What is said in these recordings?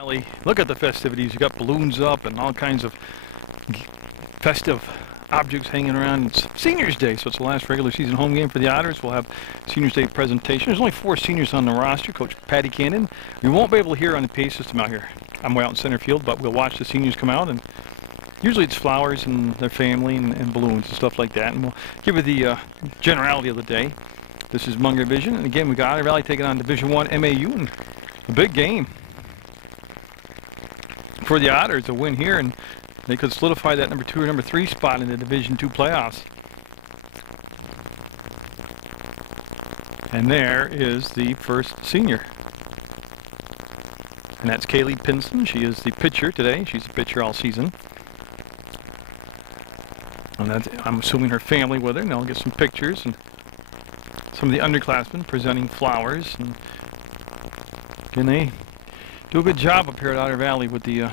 Valley. Look at the festivities. You got balloons up and all kinds of festive objects hanging around. It's Seniors Day, so it's the last regular season home game for the Otters. We'll have Seniors Day presentation. There's only 4 seniors on the roster. Coach Patty Cannon. We won't be able to hear on the PA system out here. I'm way out in center field, but we'll watch the seniors come out, and usually it's flowers and their family and balloons and stuff like that. And we'll give you the generality of the day. This is Munger Vision, and again we got Otter Valley taking on Division I MAU, and a big game for the Otters. A win here, and they could solidify that number 2 or number 3 spot in the Division II playoffs. And there is the first senior, and that's Kaylee Pinson. She is the pitcher today. She's the pitcher all season. And that's, I'm assuming, her family with her, and I'll get some pictures and some of the underclassmen presenting flowers. And they do a good job up here at Otter Valley with the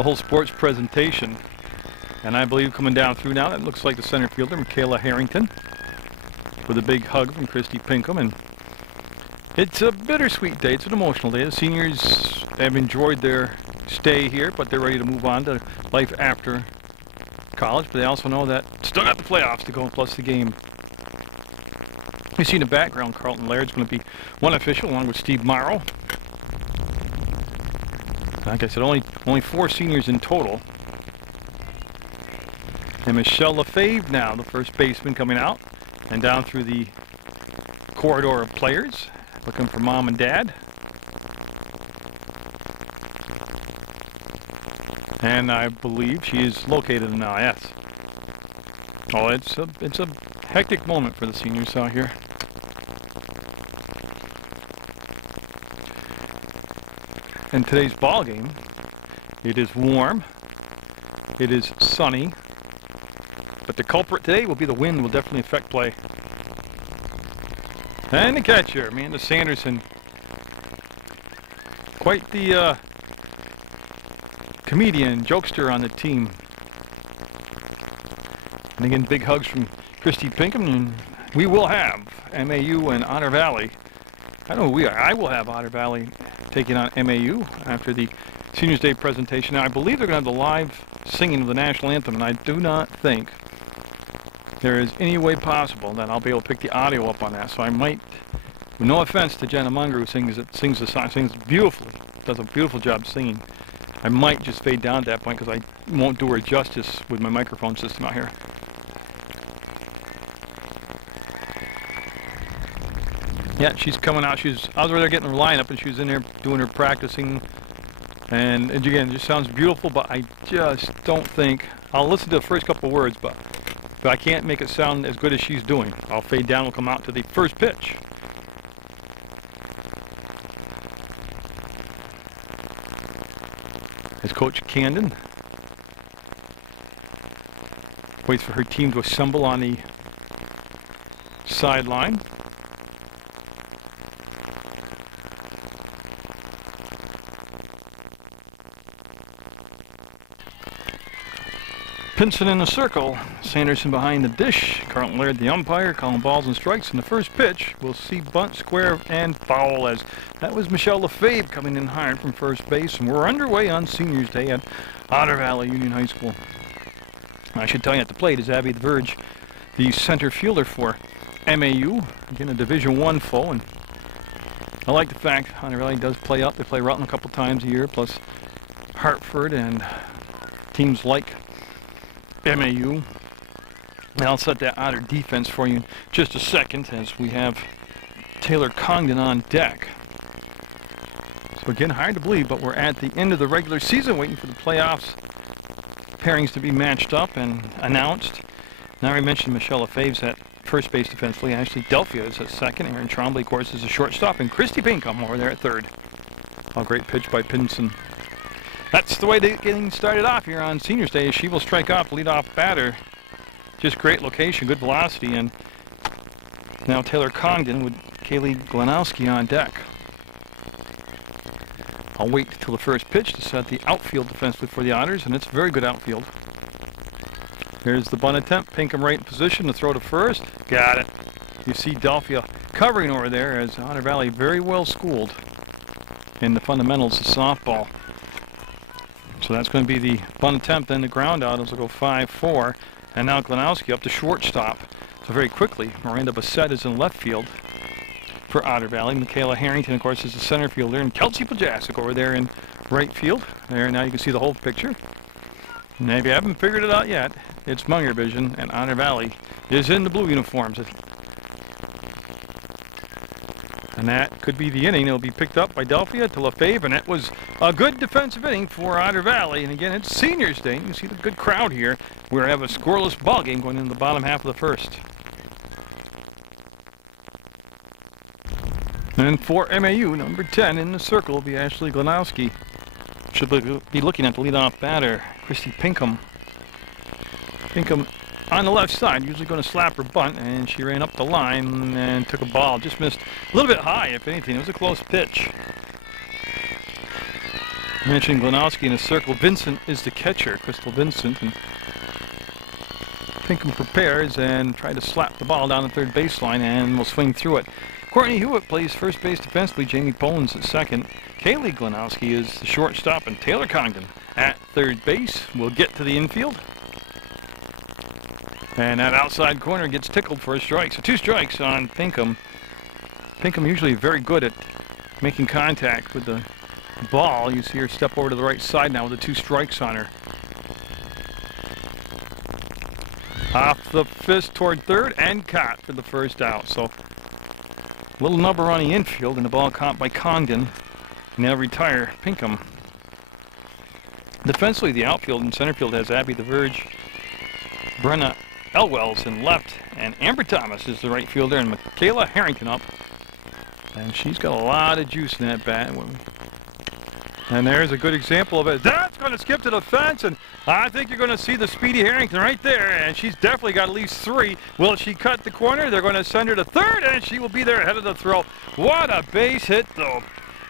whole sports presentation. And I believe coming down through now, that looks like the center fielder, Michaela Harrington, with a big hug from Christy Pinkham. And it's a bittersweet day. It's an emotional day. The seniors have enjoyed their stay here, but they're ready to move on to life after college. But they also know that still got the playoffs to go, plus the game. You see in the background, Carlton Laird's going to be one official, along with Steve Morrow. Like I said, only 4 seniors in total. And Michelle Lefebvre now, the first baseman, coming out and down through the corridor of players, looking for mom and dad. And I believe she is located now, yes. Oh, it's a hectic moment for the seniors out here. In today's ball game, it is warm, it is sunny, but the culprit today will be the wind. Will definitely affect play. And the catcher, Amanda Sanderson, quite the comedian, jokester on the team. And again, big hugs from Christy Pinkham, and we will have MAU and Otter Valley. I know we are. I will have Otter Valley taking on MAU after the Seniors Day presentation. Now, I believe they're going to have the live singing of the national anthem, and I do not think there is any way possible that I'll be able to pick the audio up on that. So I might, with no offense to Jenna Munger, who sings the song, sings beautifully, does a beautiful job singing, I might just fade down at that point because I won't do her justice with my microphone system out here. Yeah, she's coming out. I was over there getting her lineup, and she was in there doing her practicing. And again, it just sounds beautiful, but I just don't think, I'll listen to the first couple words, but I can't make it sound as good as she's doing. I'll fade down, we'll come out to the first pitch. As Coach Camden waits for her team to assemble on the sideline. Pinson in the circle, Sanderson behind the dish, Carlton Laird the umpire, calling balls and strikes. In the first pitch, we'll see bunt, square, and foul, as that was Michelle Lefebvre coming in hard from first base. And we're underway on Seniors Day at Otter Valley Union High School. I should tell you, at the plate is Abby Verge, the center fielder for MAU, again a Division I foe. And I like the fact Otter Valley does play up. They play Rutland a couple times a year, plus Hartford and teams like MAU. And I'll set that Otter defense for you in just a second as we have Taylor Congdon on deck. So again, hard to believe, but we're at the end of the regular season, waiting for the playoffs pairings to be matched up and announced. Now I mentioned Michelle Lefebvre's at first base defensively. Ashley Delphia is at second. Aaron Trombley, of course, is a shortstop, and Christy Pinkham over there at third. A great pitch by Pinson. That's the way they're getting started off here on Seniors Day. She will strike off leadoff batter. Just great location, good velocity, and now Taylor Congdon with Kaylee Glanowski on deck. I'll wait till the first pitch to set the outfield defensively for the Otters, and it's a very good outfield. Here's the bunt attempt. Pinkham right in position to throw to first. Got it. You see Delphia covering over there as Otter Valley very well schooled. in the fundamentals of softball. So that's going to be the bunt attempt, then the ground out. It'll go 5-4. And now Glanowski up to shortstop. So very quickly, Miranda Bassett is in left field for Otter Valley. Michaela Harrington, of course, is the center fielder. And Kelsey Pajasic over there in right field. There, now you can see the whole picture. And if you haven't figured it out yet, it's Munger Vision, and Otter Valley is in the blue uniforms. And that could be the inning. It'll be picked up by Delphia to Lefebvre, and it was a good defensive inning for Otter Valley. And again, it's Seniors Day. You see the good crowd here. We have a scoreless ball game going into the bottom half of the first. And for MAU, number 10 in the circle will be Ashley Glanowski. Should be looking at the leadoff batter, Christy Pinkham. Pinkham on the left side, usually going to slap her bunt, and she ran up the line and took a ball. Just missed a little bit high, if anything. It was a close pitch. Mentioning Glanowski in the circle, Vincent is the catcher, Crystal Vincent. And Pinkham prepares and tried to slap the ball down the third baseline and will swing through it. Courtney Hewitt plays first base defensively. Jamie Poland's at second. Kaylee Glanowski is the shortstop, and Taylor Congdon at third base will get to the infield. And that outside corner gets tickled for a strike. So 2 strikes on Pinkham. Pinkham usually very good at making contact with the ball. You see her step over to the right side now with the 2 strikes on her. Off the fist toward third and caught for the first out. So little number on the infield, and the ball caught by Congdon. And they'll retire Pinkham. Defensively, the outfield and center field has Abby the Verge, Brenna Elwells in left, and Amber Thomas is the right fielder, and Michaela Harrington up. And she's got a lot of juice in that bat. And there's a good example of it. That's going to skip to the fence, and I think you're going to see the speedy Harrington right there, and she's definitely got at least 3. Will she cut the corner? They're going to send her to third, and she will be there ahead of the throw. What a base hit, though.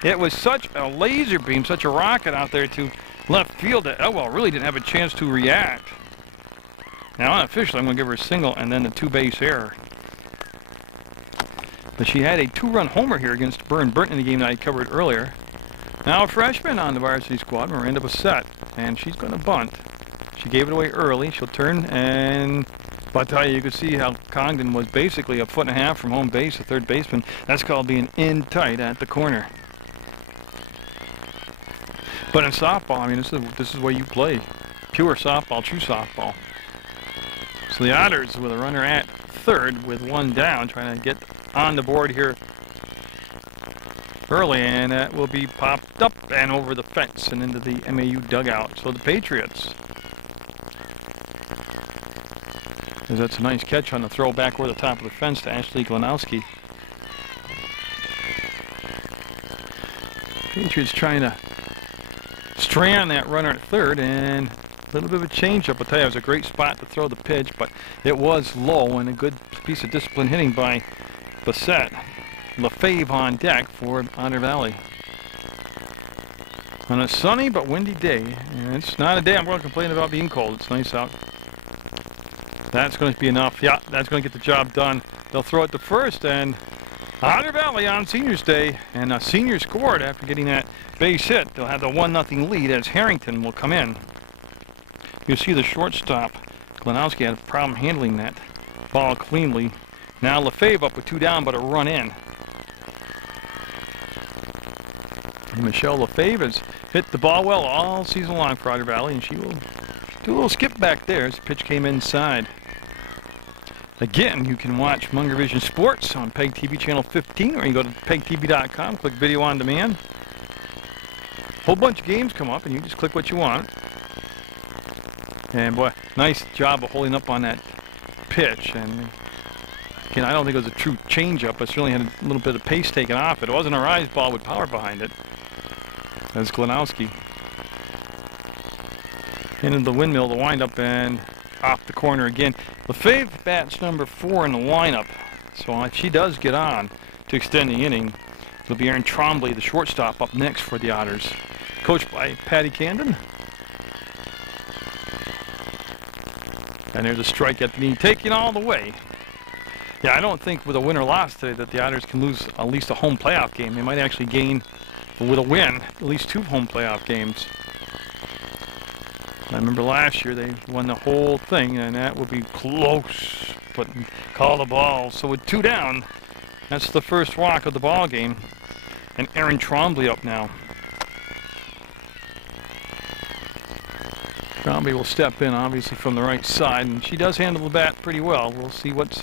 It was such a laser beam, such a rocket out there to left field that Elwell really didn't have a chance to react. Now, unofficially, I'm going to give her a single and then the 2-base error. But she had a 2-run homer here against Burn Burton in the game that I covered earlier. Now a freshman on the varsity squad, Miranda Bassett, and she's going to bunt. She gave it away early. She'll turn, and I'll tell you, you can see how Congdon was basically a 1.5 feet from home base, the third baseman. That's called being in tight at the corner. But in softball, I mean, this is where you play. Pure softball, true softball. So the Otters with a runner at third with 1 down, trying to get on the board here early, and that will be popped up and over the fence and into the MAU dugout. So the Patriots, because that's a nice catch on the throw back over the top of the fence to Ashley Glanowski. Patriots trying to strand that runner at third, and a little bit of a change-up. I'll tell you, it was a great spot to throw the pitch, but it was low, and a good piece of disciplined hitting by Bassett. Lefebvre on deck for Otter Valley. On a sunny but windy day, and it's not a day I'm going to complain about being cold. It's nice out. That's going to be enough. Yeah, that's going to get the job done. They'll throw it to first, and Otter Valley on Seniors Day, and a senior scored after getting that base hit. They'll have the 1-0 lead as Harrington will come in. You'll see the shortstop, Glanowski, had a problem handling that ball cleanly. Now Lefebvre up with 2 down, but a run in. And Michelle Lefebvre has hit the ball well all season long for Otter Valley, and she will do a little skip back there as the pitch came inside. Again, you can watch Munger Vision Sports on PEGTV channel 15, or you can go to PEGTV.com, click Video on Demand. Whole bunch of games come up, and you just click what you want. And boy, nice job of holding up on that pitch. And again, I don't think it was a true changeup, but certainly had a little bit of pace taken off it. It wasn't a rise ball with power behind it. That's Glanowski. Into the windmill, the windup, and off the corner again. Lefebvre bats number 4 in the lineup, so if she does get on to extend the inning, it'll be Aaron Trombley, the shortstop, up next for the Otters. Coached by Patty Candon. And there's a strike at the knee, taking all the way. Yeah, I don't think with a win or loss today that the Otters can lose at least a home playoff game. They might actually gain with a win, at least 2 home playoff games. I remember last year they won the whole thing, and that would be close, but call the ball. So with 2 down, that's the first walk of the ball game. And Erin Trombley up now. Trombley will step in, obviously, from the right side, and she does handle the bat pretty well. We'll see what's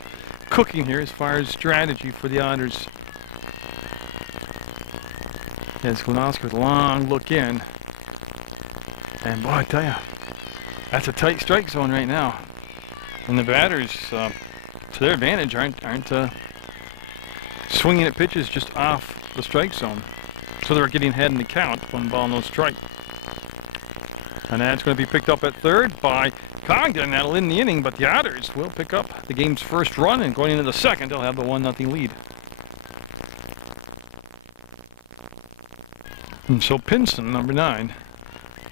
cooking here as far as strategy for the Otters. As Glenowski with a long look in. And boy, I tell you, that's a tight strike zone right now. And the batters, to their advantage, aren't swinging at pitches just off the strike zone. So they're getting ahead in the count, 1 ball, no strike. And that's going to be picked up at third by Congdon. That'll end the inning, but the Otters will pick up the game's first run, and going into the second, they'll have the 1-0 lead. And so Pinson, number 9,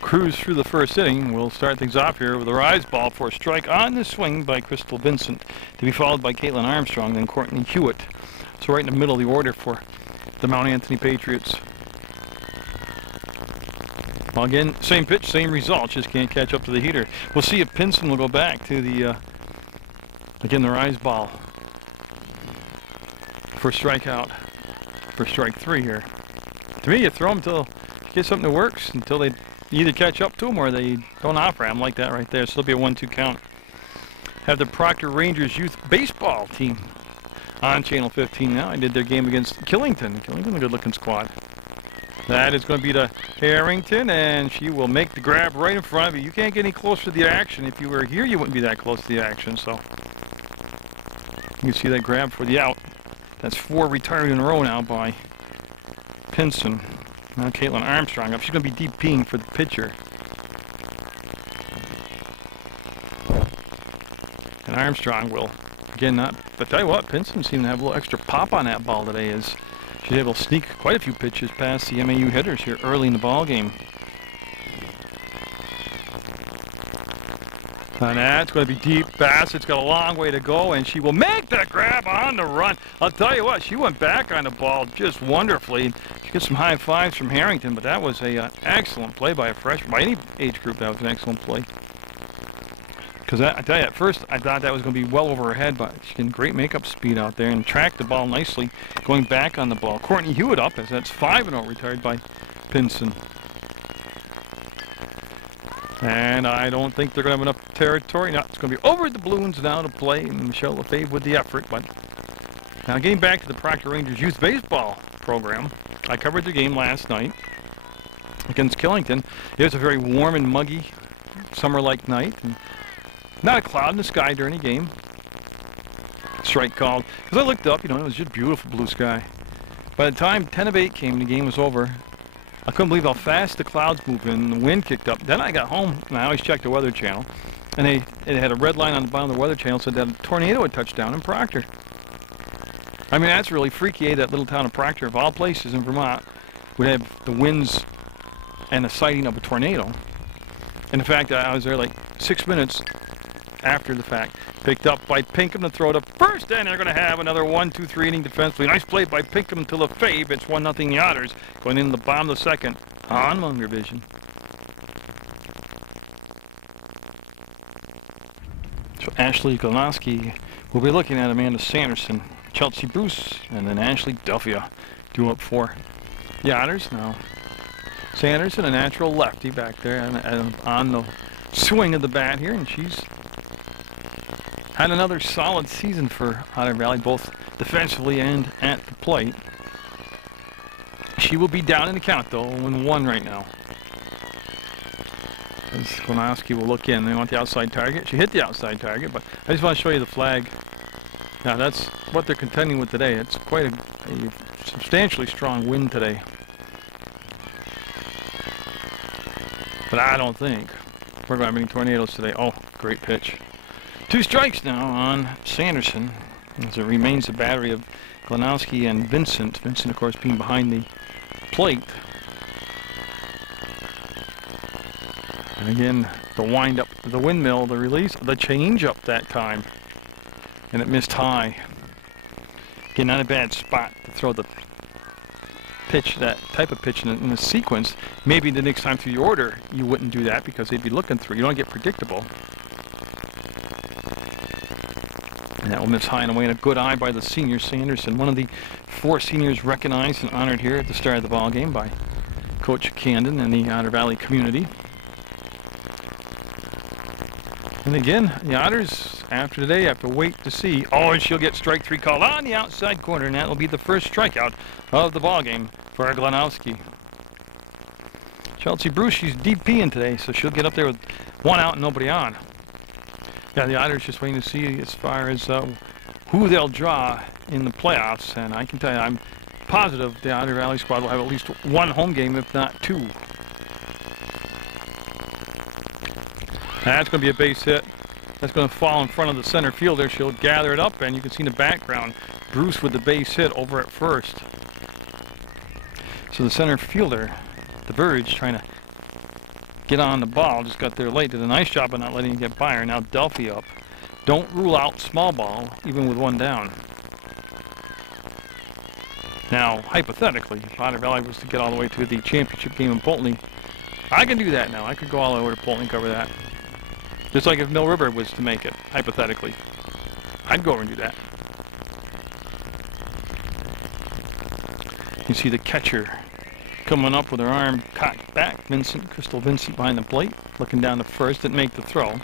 cruise through the first inning. We'll start things off here with a rise ball for a strike on the swing by Crystal Vincent, to be followed by Caitlin Armstrong, then Courtney Hewitt. So right in the middle of the order for the Mount Anthony Patriots. Well, again, same pitch, same result, just can't catch up to the heater. We'll see if Pinson will go back to the, again, the rise ball for strikeout, for strike 3 here. To me, you throw them until you get something that works, until they either catch up to them or they don't operate them like that right there. So it'll be a 1-2 count. Have the Proctor Rangers youth baseball team on Channel 15 now. I did their game against Killington. Killington, a good-looking squad. That is going to be to Harrington, and she will make the grab right in front of you. You can't get any closer to the action. If you were here, you wouldn't be that close to the action. So you can see that grab for the out. That's 4 retired in a row now by Pinson. Now Caitlin Armstrong up. She's going to be DPing for the pitcher. And Armstrong will, again, not, but tell you what, Pinson seemed to have a little extra pop on that ball today, as she's able to sneak quite a few pitches past the MAU hitters here early in the ball game. And that's going to be deep. Bassett's got a long way to go, and she will make that grab on the run. I'll tell you what, she went back on the ball just wonderfully. She gets some high fives from Harrington, but that was a excellent play by a freshman. By any age group, that was an excellent play. Because I tell you, at first I thought that was going to be well over her head, but she had great makeup speed out there and tracked the ball nicely, going back on the ball. Courtney Hewitt up, as that's 5-0 retired by Pinson. And I don't think they're going to have enough territory. No, it's going to be over the balloons now to play. And Michelle Lefebvre with the effort. But now getting back to the Proctor Rangers youth baseball program, I covered the game last night against Killington. It was a very warm and muggy summer-like night. And not a cloud in the sky during the game. Strike called. Because I looked up, it was just beautiful blue sky. By the time 10 of 8 came, the game was over. I couldn't believe how fast the clouds moved and the wind kicked up. Then I got home, and I always check the Weather Channel, and it had a red line on the bottom of the Weather Channel, said that a tornado had touched down in Proctor. I mean, that's really freaky, that little town of Proctor, of all places in Vermont, would have the winds and the sighting of a tornado. And in fact, I was there like 6 minutes after the fact. Picked up by Pinkham to throw to first, and they're going to have another 1-2-3 inning defensively. Nice play by Pinkham to Lefebvre. It's 1-0 the Otters, going in the bottom of the second on Munger Vision. So Ashley Glenowski will be looking at Amanda Sanderson, Chelsea Bruce, and then Ashley Duffia due up for the Otters. Now Sanderson, a natural lefty back there and on the swing of the bat here, and she's had another solid season for Otter Valley, both defensively and at the plate. She will be down in the count, though, 0-1 right now. As Glenowski will look in. They want the outside target. She hit the outside target, but I just want to show you the flag. Now, that's what they're contending with today. It's quite a substantially strong wind today. But I don't think we're going to have any tornadoes today. Oh, great pitch. 2 strikes now on Sanderson, as it remains the battery of Glenowski and Vincent. Vincent, of course, being behind the plate. And again, the wind up, the windmill, the release, the change up that time. And it missed high. Again, not a bad spot to throw the pitch, that type of pitch in a sequence, maybe the next time through the order you wouldn't do that because they'd be looking through. You don't get predictable. And that will miss high and away, and a good eye by the senior Sanderson. One of the 4 seniors recognized and honored here at the start of the ball game by Coach Camden and the Otter Valley community. And again, the Otters, after today, have to wait to see. Oh, and she'll get strike 3 called on the outside corner, and that will be the first strikeout of the ball game for Glenowski. Chelsea Bruce, she's DPing today, so she'll get up there with 1 out and nobody on. Yeah, the Otters just waiting to see as far as who they'll draw in the playoffs, and I can tell you, I'm positive the Otter Valley squad will have at least 1 home game, if not 2. That's going to be a base hit. That's going to fall in front of the center fielder. She'll gather it up, and you can see in the background Bruce with the base hit over at first. So the center fielder, the Verge, trying to get on the ball, just got there late. Did a nice job of not letting it get by her. Now Delphi up. Don't rule out small ball, even with 1 down. Now, hypothetically, if Otter Valley was to get all the way to the championship game in Polteny, I can do that now. I could go all the way over to Polteny and cover that. Just like if Mill River was to make it, hypothetically. I'd go over and do that. You see the catcher coming up with her arm cocked back. Crystal Vincent behind the plate, looking down to first, didn't make the throw.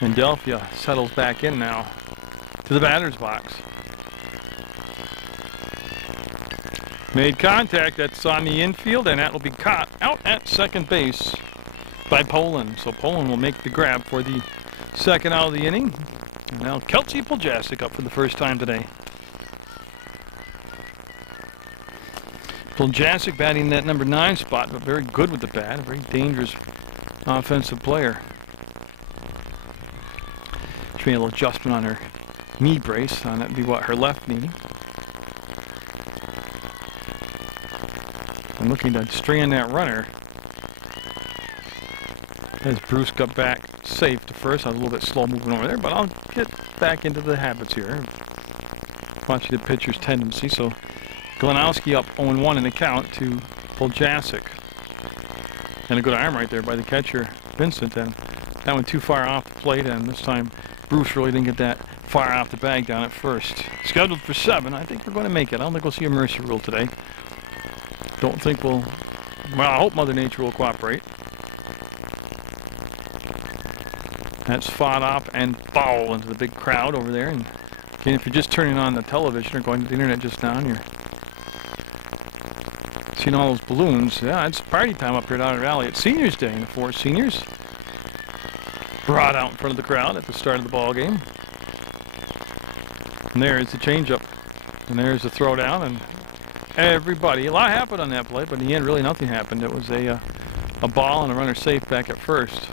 And Delphia settles back in now to the batter's box. Made contact, that's on the infield, and that will be caught out at second base by Poland. So Poland will make the grab for the second out of the inning. And now Kelsey Poljasic up for the first time today. Poljasic batting that number 9 spot, but very good with the bat, a very dangerous offensive player. She made a little adjustment on her knee brace, that would be what, her left knee. And looking to strand that runner as Bruce got back safe to first. I was a little bit slow moving over there, but I'll get back into the habits here. Watching the pitcher's tendency. So Glenowski up 0-1 in the count to Poljasic. And a good arm right there by the catcher, Vincent. And that went too far off the plate, and this time Bruce really didn't get that far off the bag down at first. Scheduled for 7. I think we're going to make it. I don't think we'll see a mercy rule today. Don't think well, I hope Mother Nature will cooperate. That's fought off and foul into the big crowd over there. And again, if you're just turning on the television or going to the internet just now and you're seeing all those balloons, yeah, it's party time up here at Otter Valley. It's Seniors Day, and the 4 seniors brought out in front of the crowd at the start of the ball game. And there's the changeup, and there's the throwdown, and everybody, a lot happened on that play, but in the end, really nothing happened. It was a ball and a runner safe back at first.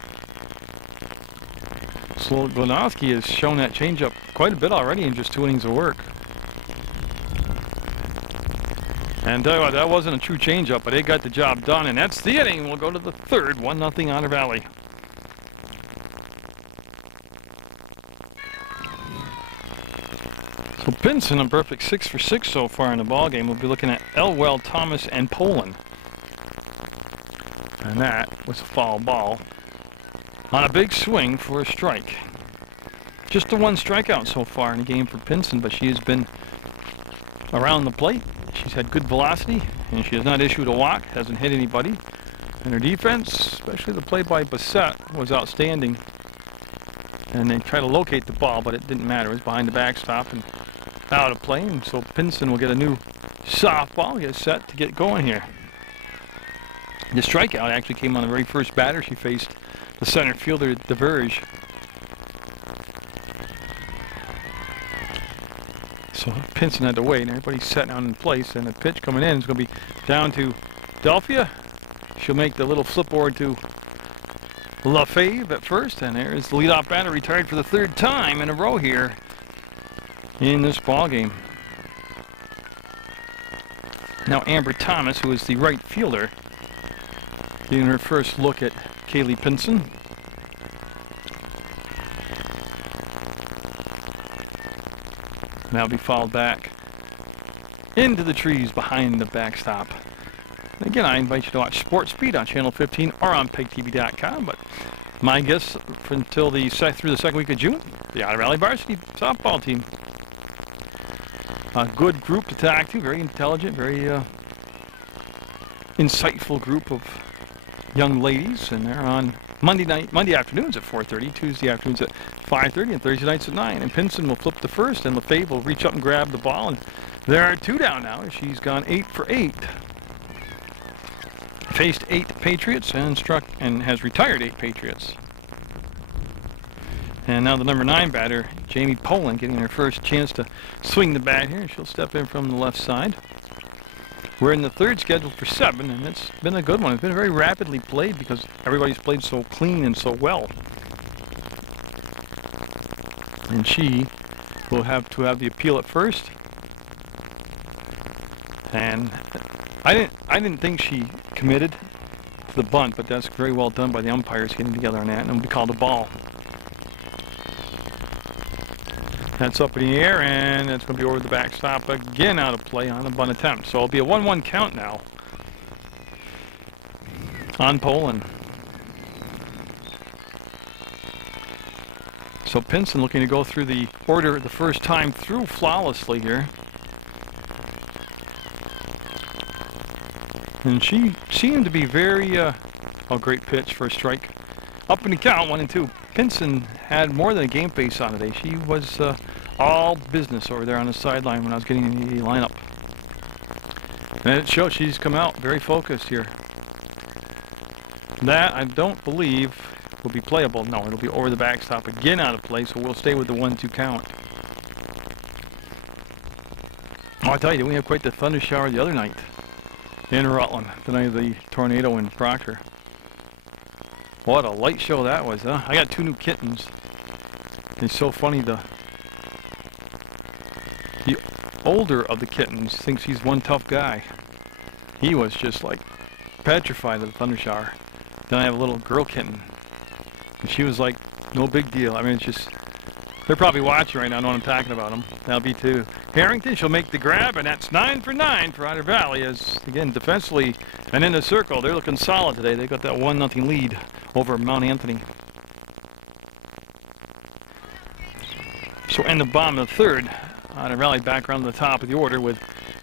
So Glenowski has shown that changeup quite a bit already in just 2 innings of work. And tell you what, that wasn't a true changeup, but it got the job done, and that's the inning. We'll go to the 3rd, 1-0 Otter Valley. So Pinson, a perfect 6 for 6 so far in the ball game. We'll be looking at Elwell, Thomas, and Poland. And that was a foul ball on a big swing for a strike. Just the 1 strikeout so far in the game for Pinson, but she has been around the plate. She's had good velocity, and she has not issued a walk, hasn't hit anybody. And her defense, especially the play by Bassett, was outstanding. And they tried to locate the ball, but it didn't matter. It was behind the backstop and out of play. And so Pinson will get a new softball, get set to get going here. The strikeout actually came on the very first batter she faced, the center fielder, DeVerge. So Pinson had to wait, and everybody's sitting down in place, and the pitch coming in is going to be down to Delphia. She'll make the little flipboard to LaFave at first, and there's the leadoff batter retired for the 3rd time in a row here in this ball game. Now Amber Thomas, who is the right fielder, getting her first look at Kaylee Pinson. Now be fouled back into the trees behind the backstop. And again, I invite you to watch Sports Speed on Channel 15 or on PEGTV.com. But my guess until through the second week of June, the Otter Valley varsity softball team. A good group to talk to, very intelligent, very insightful group of young ladies, and they're on Monday afternoons at 4:30, Tuesday afternoons at 5:30, and Thursday nights at 9. And Pinson will flip the first, and Lefebvre will reach up and grab the ball, and there are 2 down now. She's gone 8 for 8. Faced 8 Patriots and has retired 8 Patriots. And now the number 9 batter, Jamie Poland, getting her first chance to swing the bat here. She'll step in from the left side. We're in the third scheduled for 7, and it's been a good one. It's been very rapidly played because everybody's played so clean and so well. And she will have to have the appeal at first. And I didn't think she committed to the bunt, but that's very well done by the umpires getting together on that, and it'll be called a ball. That's up in the air, and it's going to be over the backstop again, out of play on a bunt attempt. So it'll be a 1-1 count now on Poland. So Pinson looking to go through the order the first time through flawlessly here. And she seemed to be very, great pitch for a strike. Up in the count, 1-2. Pinson had more than a game face on today. She was all business over there on the sideline when I was getting in the lineup. And it showed she's come out very focused here. That, I don't believe, will be playable. No, it'll be over the backstop again, out of play, so we'll stay with the 1-2 count. Oh, I tell you, we had quite the thunder shower the other night in Rutland, the night of the tornado in Proctor. What a light show that was, huh? I got 2 new kittens. It's so funny, the older of the kittens thinks he's one tough guy. He was just like petrified of the thunder shower. Then I have a little girl kitten, and she was like, no big deal. I mean, it's just, they're probably watching right now, know what I'm talking about them. That'll be 2. Harrington, she'll make the grab, and that's 9 for 9 for Otter Valley, as, again, defensively and in the circle, they're looking solid today. They got that 1-0 lead over Mount Anthony. So in the bottom of the third, Otter Valley back around the top of the order with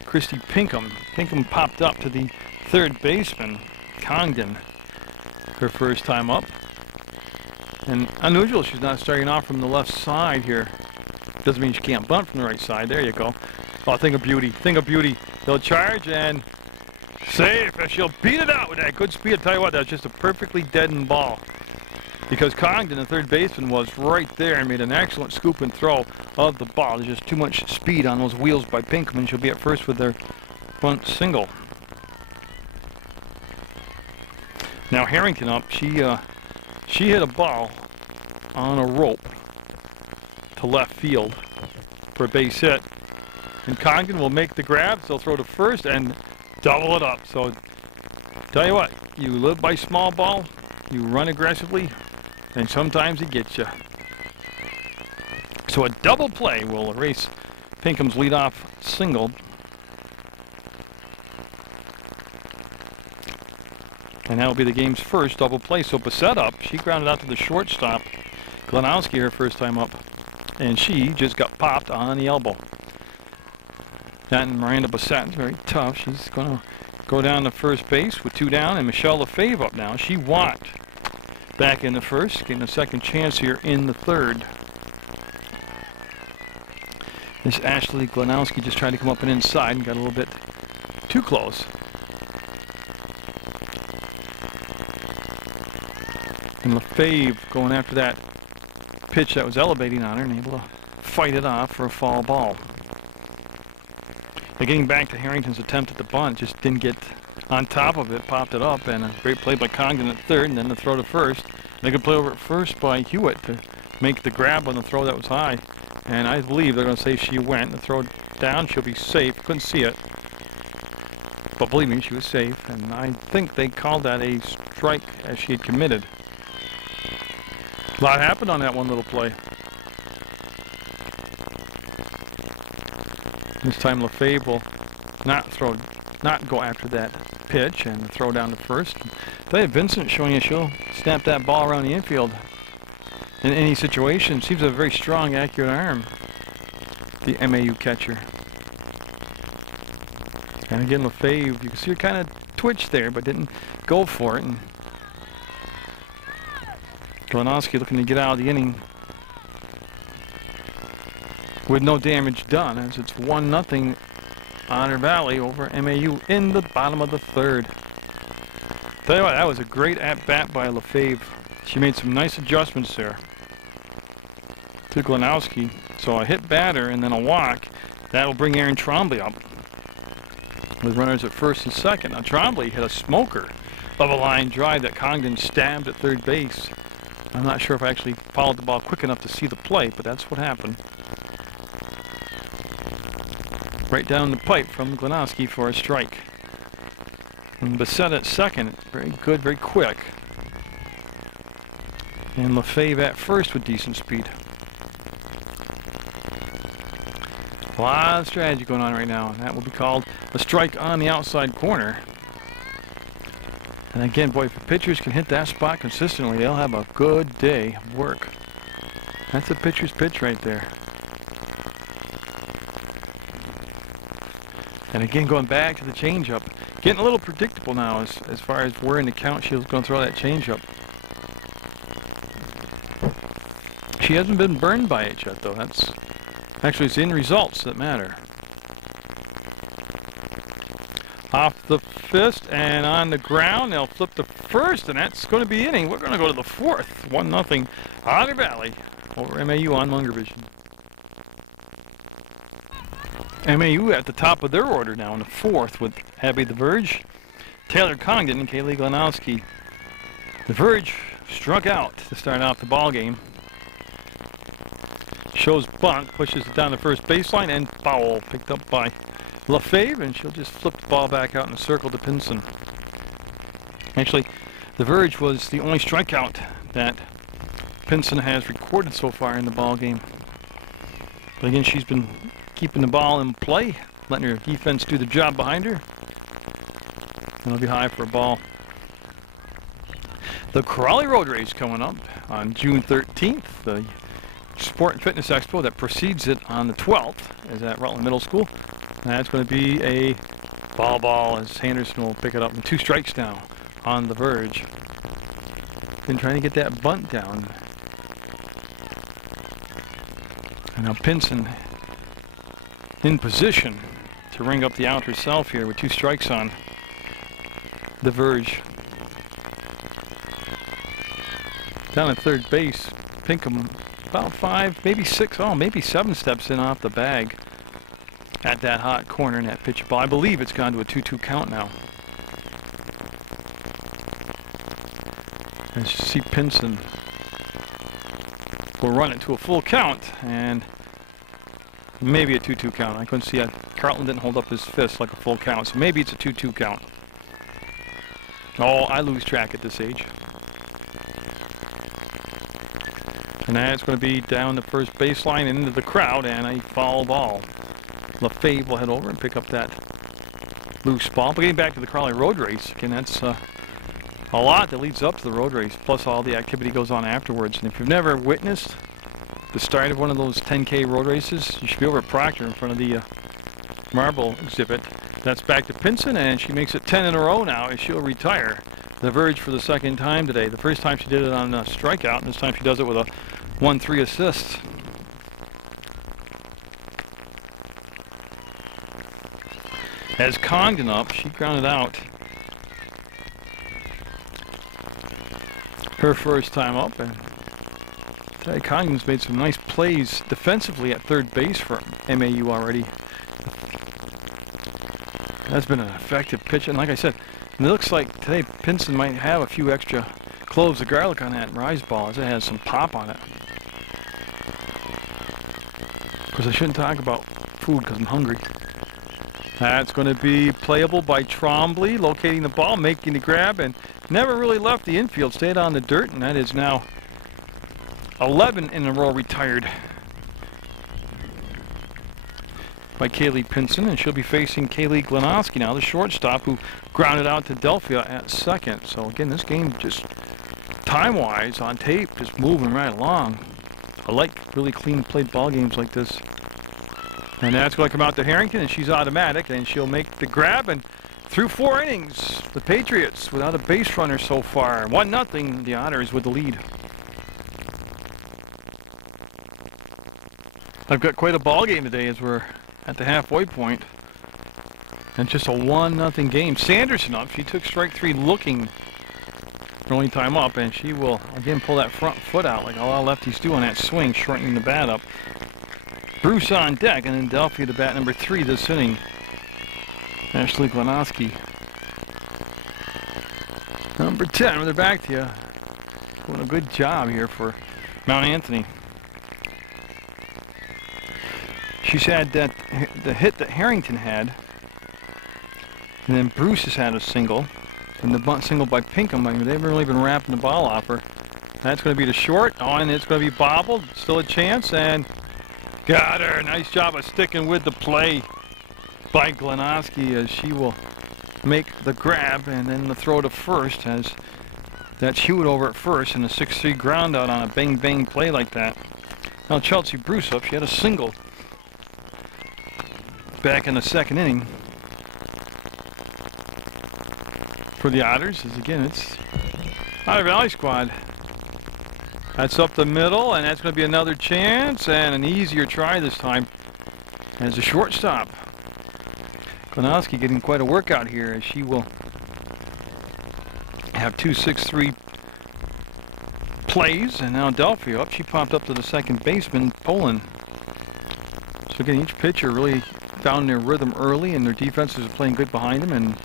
Christy Pinkham. Pinkham popped up to the third baseman, Congdon, her first time up. And unusual, she's not starting off from the left side here. Doesn't mean she can't bunt from the right side. There you go. Oh, thing of beauty. Thing of beauty. They'll charge and safe. And she'll beat it out with that good speed. I'll tell you what, that's just a perfectly deadened ball. Because Congdon, the third baseman, was right there and made an excellent scoop and throw of the ball. There's just too much speed on those wheels by Pinkham, and she'll be at first with their bunt single. Now Harrington up. She hit a ball on a rope to left field for a base hit. And Congdon will make the grab. They'll throw to first and double it up. So tell you what, you live by small ball, you run aggressively, and sometimes it gets you. So a double play will erase Pinkham's leadoff single. And that will be the game's first double play. So Bassett up, she grounded out to the shortstop. Glenowski, her first time up, and she just got popped on the elbow. That and Miranda Bassett is very tough. She's going to go down to first base with 2 down, and Michelle Lefebvre up now. She walked back in the first, getting a second chance here in the third. This Ashley Glenowski just tried to come up and inside and got a little bit too close. And Lefebvre going after that pitch that was elevating on her and able to fight it off for a foul ball. But getting back to Harrington's attempt at the bunt, just didn't get on top of it, popped it up, and a great play by Congdon at third, and then the throw to first. They could play over at first by Hewitt to make the grab on the throw that was high. And I believe they're going to say she went. The throw down, she'll be safe. Couldn't see it. But believe me, she was safe. And I think they called that a strike as she had committed. A lot happened on that one little play. This time Lefebvre will not go after that pitch and throw down to first. Tell you, Vincent showing you she'll snap that ball around the infield in any situation. Seems a very strong, accurate arm, the MAU catcher. And again, Lefebvre, you can see her kind of twitch there, but didn't go for it. And Glenowski looking to get out of the inning with no damage done, as it's 1-0 Otter Valley over MAU in the bottom of the third. Tell you what, that was a great at-bat by Lefebvre. She made some nice adjustments there to Glenowski. So a hit batter and then a walk. That'll bring Aaron Trombley up with runners at first and second. Now Trombley hit a smoker of a line drive that Congdon stabbed at third base. I'm not sure if I actually followed the ball quick enough to see the play, but that's what happened. Right down the pipe from Glenowski for a strike. And Bassett at second, very good, very quick. And Lefebvre at first with decent speed. A lot of strategy going on right now, and that will be called a strike on the outside corner. And again, boy, if the pitchers can hit that spot consistently, they'll have a good day of work. That's a pitcher's pitch right there. And again, going back to the changeup, getting a little predictable now as far as where in the count she was going to throw that changeup. She hasn't been burned by it yet, though. That's actually, it's in results that matter. Off the fist and on the ground, they'll flip the first, and that's going to be inning. We're going to go to the fourth. 1-0 Otter Valley over MAU on Munger Vision. MAU at the top of their order now in the fourth with Abby the Verge, Taylor Congdon, and Kaylee Glenowski. The Verge struck out to start off the ball game. Shows bunt, pushes it down the first baseline, and foul picked up by Lefebvre, and she'll just flip the ball back out in the circle to Pinson. Actually, the Verge was the only strikeout that Pinson has recorded so far in the ball game. But again, she's been keeping the ball in play, letting her defense do the job behind her. And it'll be high for a ball. The Crawley Road Race coming up on June 13th. The Sport and Fitness Expo that precedes it on the 12th is at Rutland Middle School. And that's going to be a ball as Sanderson will pick it up. And 2 strikes now on the Verge. Been trying to get that bunt down. And now Pinson in position to ring up the out herself here with 2 strikes on the Verge. Down at third base, Pinkham about 5, maybe 6, maybe 7 steps in off the bag at that hot corner in that pitch ball. I believe it's gone to a 2-2 count now. As you see, Pinson will run it to a full count, and maybe a 2-2 count. I couldn't see it. Carlton didn't hold up his fist like a full count, so maybe it's a 2-2 count. Oh, I lose track at this age. And that's going to be down the first baseline and into the crowd, and a foul ball. Lefebvre will head over and pick up that loose ball. But getting back to the Crawley Road Race, again, that's a lot that leads up to the road race, plus all the activity goes on afterwards. And if you've never witnessed the start of one of those 10K road races, you should be over at Proctor in front of the marble exhibit. That's back to Pinson, and she makes it 10 in a row now as she'll retire the Verge for the second time today. The first time she did it on a strikeout, and this time she does it with a 1-3 assist. As Congdon up, she grounded out her first time up, and today Congdon's made some nice plays defensively at third base for MAU already. That's been an effective pitch, and like I said, it looks like today Pinson might have a few extra cloves of garlic on that rise ball, as it has some pop on it. Because I shouldn't talk about food because I'm hungry. That's going to be playable by Trombley, locating the ball, making the grab, and never really left the infield, stayed on the dirt, and that is now 11 in a row retired. by Kaylee Pinson, and she'll be facing Kaylee Glenoski now, the shortstop, who grounded out to Delphia at second. So again, this game just time-wise on tape, just moving right along. I like really clean played ball games like this. And that's going to come out to Harrington, and she's automatic, and she'll make the grab. And through 4 innings, the Patriots without a base runner so far. 1-0, the Otters with the lead. I've got quite a ball game today as we're at the halfway point. And just a 1-0 game. Sanderson up. She took strike 3 looking her only time up, and she will again pull that front foot out like all our lefties do on that swing, shortening the bat up. Bruce on deck, and then Delphia to bat number 3 this inning. Ashley Glenoski. Number 10, with her back to you. Doing a good job here for Mount Anthony. She's had the hit that Harrington had, and then Bruce has had a single, and the bunt single by Pinkham. I mean, they haven't really been wrapping the ball off her. That's going to be the short. Oh, and it's going to be bobbled. Still a chance, and got her. Nice job of sticking with the play by Glenoski, as she will make the grab, and then the throw to first, as that's Hewitt over at first, and a 6-3 ground out on a bang-bang play like that. Now Chelsea Bruce up. She had a single back in the second inning for the Otters. As again, it's Otter Valley squad. That's up the middle, and that's going to be another chance, and an easier try this time as a shortstop. Glenoski getting quite a workout here, as she will have 2 6-3 plays, and now Delphia up. She popped up to the second baseman, Poland. So again, each pitcher really found their rhythm early, and their defenses are playing good behind them, and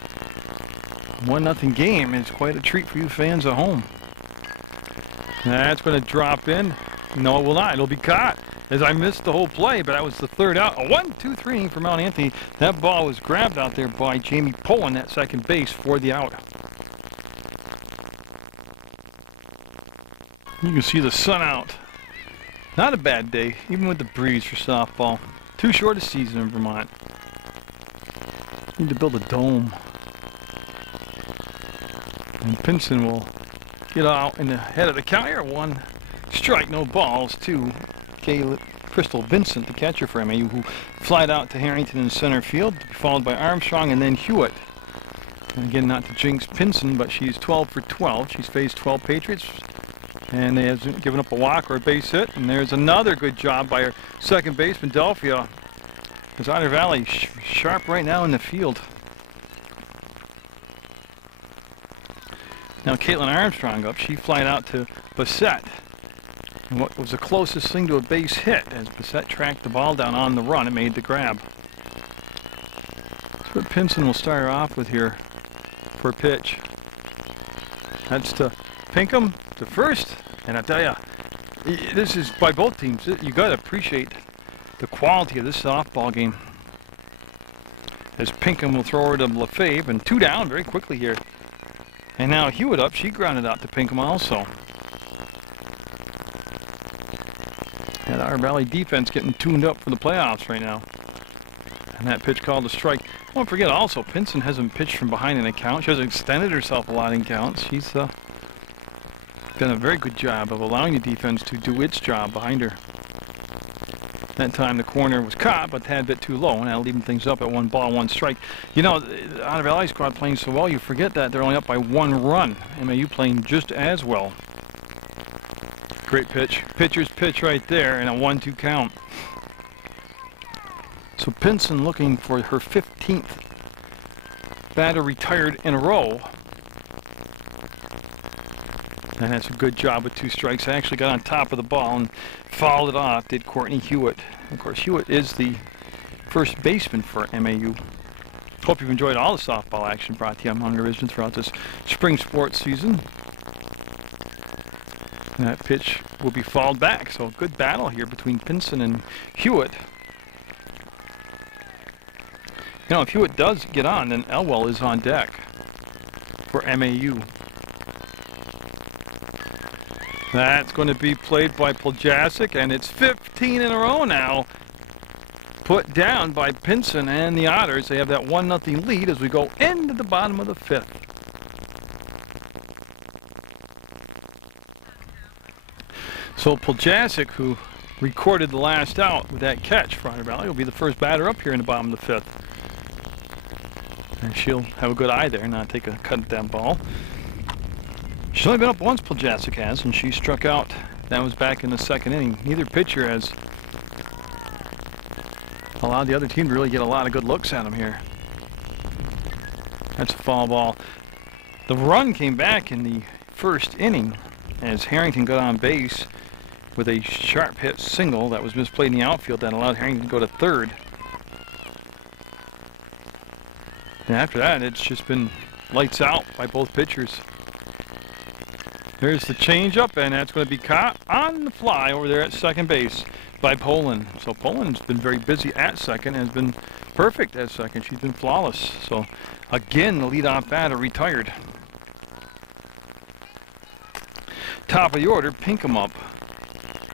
1-0 game is quite a treat for you fans at home. That's going to drop in. No, it will not. It'll be caught, as I missed the whole play, but that was the third out. A 1-2-3 for Mount Anthony. That ball was grabbed out there by Jamie Poland at second base for the out. You can see the sun out. Not a bad day, even with the breeze for softball. Too short a season in Vermont. Need to build a dome. And Pinson will get out in the head of the count here. 1 strike, no balls to Crystal Vincent, the catcher for MAU, who flied out to Harrington in center field, followed by Armstrong and then Hewitt. And again, not to jinx Pinson, but she's 12 for 12. She's faced 12 Patriots, and they haven't given up a walk or a base hit. And there's another good job by her second baseman, Delphia. As Otter Valley sharp right now in the field. Now Caitlin Armstrong up. She flied out to Bassett. And what was the closest thing to a base hit, as Bassett tracked the ball down on the run and made the grab. That's what Pinson will start her off with here for a pitch. That's to Pinkham to first. And I tell you, this is by both teams. You got to appreciate the quality of this softball game. As Pinkham will throw her to Lefebvre, and 2 down very quickly here. And now Hewitt up. She grounded out to Pinkham also. And our Valley defense getting tuned up for the playoffs right now. And that pitch called a strike. Don't forget also, Pinson hasn't pitched from behind in a count. She hasn't extended herself a lot in counts. She's done a very good job of allowing the defense to do its job behind her. That time the corner was caught, but a tad bit too low, and that'll even things up at 1 ball, 1 strike. You know, the Otter Valley squad playing so well, you forget that they're only up by 1 run. MAU playing just as well. Great pitch. Pitcher's pitch right there, and a 1-2 count. So Pinson looking for her 15th batter retired in a row. And that's a good job with 2 strikes. I actually got on top of the ball and fouled it off, did Courtney Hewitt. Of course, Hewitt is the first baseman for MAU. Hope you've enjoyed all the softball action brought to you on Munger Vision throughout this spring sports season. And that pitch will be fouled back, so a good battle here between Pinson and Hewitt. You know, if Hewitt does get on, then Elwell is on deck for MAU. That's going to be played by Poljasic, and it's 15 in a row now. put down by Pinson and the Otters. They have that 1-0 lead as we go into the bottom of the 5th. So Puljasic, who recorded the last out with that catch for Otter Valley, will be the first batter up here in the bottom of the 5th. And she'll have a good eye there, not take a cut at that ball. She's only been up once, Puljasic has, and she struck out. That was back in the 2nd inning. Neither pitcher has allowed the other team to really get a lot of good looks at him here. That's a foul ball. The run came back in the 1st inning as Harrington got on base with a sharp hit single that was misplayed in the outfield that allowed Harrington to go to 3rd. And after that, it's just been lights out by both pitchers. There's the changeup, and that's going to be caught on the fly over there at 2nd base by Poland. So Poland's been very busy at 2nd, has been perfect at 2nd. She's been flawless. So again, the leadoff batter retired. Top of the order, Pinkham up.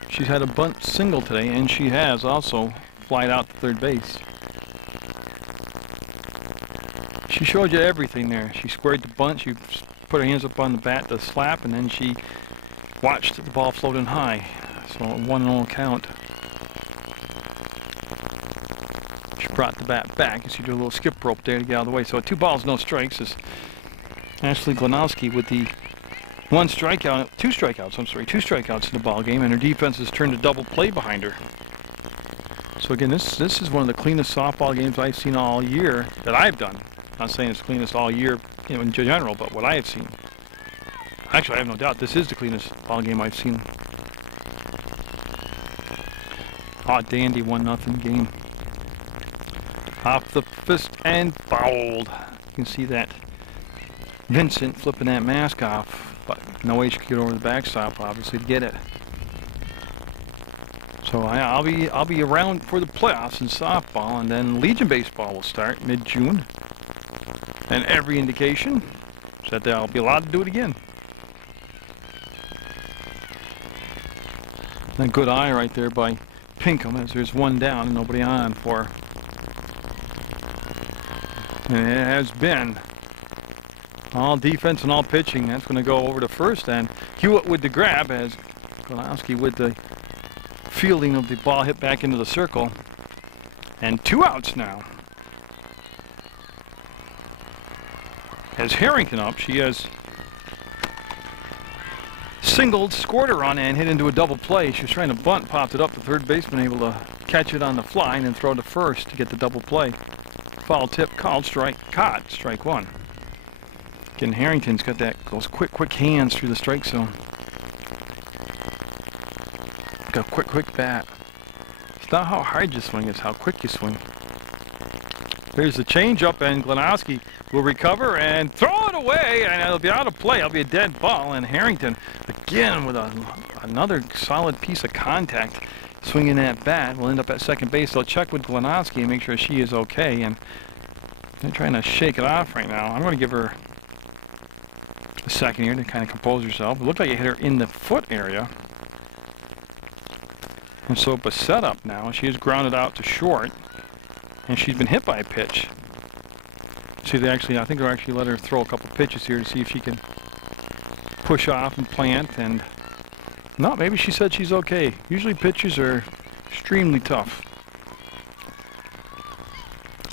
She's had a bunt single today, and she has also flied out to 3rd base. She showed you everything there. She squared the bunt, she put her hands up on the bat to slap, and then she watched the ball floating high. So a 1-0 count. She brought the bat back, and she did a little skip rope there to get out of the way. So 2 balls, no strikes is Ashley Glanowski with the 2 strikeouts in the ball game, and her defense has turned a double play behind her. So again, this is one of the cleanest softball games I've seen all year that I've done. Not saying it's cleanest all year, you know, in general, but what I have seen. Actually, I have no doubt this is the cleanest ball game I've seen. Hot dandy 1-0 game. Off the fist and fouled. You can see that Vincent flipping that mask off, but no way she could get over the backstop, obviously, to get it. So I'll be around for the playoffs in softball, and then Legion baseball will start mid-June. And every indication is that they'll be allowed to do it again. A good eye right there by Pinkham as there's 1 down and nobody on for her. And it has been all defense and all pitching. That's going to go over to 1st, and Hewitt with the grab as Glanowski with the fielding of the ball hit back into the circle. And 2 outs now. Has Harrington up. She has singled, scored a run, and hit into a double play. She was trying to bunt, popped it up. The 3rd baseman able to catch it on the fly and then throw to 1st to get the double play. Foul tip called, strike 1. Again, Harrington's got those quick hands through the strike zone. Got a quick bat. It's not how hard you swing, it's how quick you swing. There's the changeup, and Glanowski will recover and throw it away, and it'll be out of play. It'll be a dead ball, and Harrington again with another solid piece of contact swinging that bat. Will end up at 2nd base. They'll check with Glanowski and make sure she is okay, and they're trying to shake it off right now. I'm going to give her a second here to kind of compose herself. It looked like it hit her in the foot area. And so Bassett up now. She is grounded out to short, and she's been hit by a pitch. See, I think they'll actually let her throw a couple pitches here to see if she can push off and plant. And no, maybe she said she's okay. Usually pitches are extremely tough.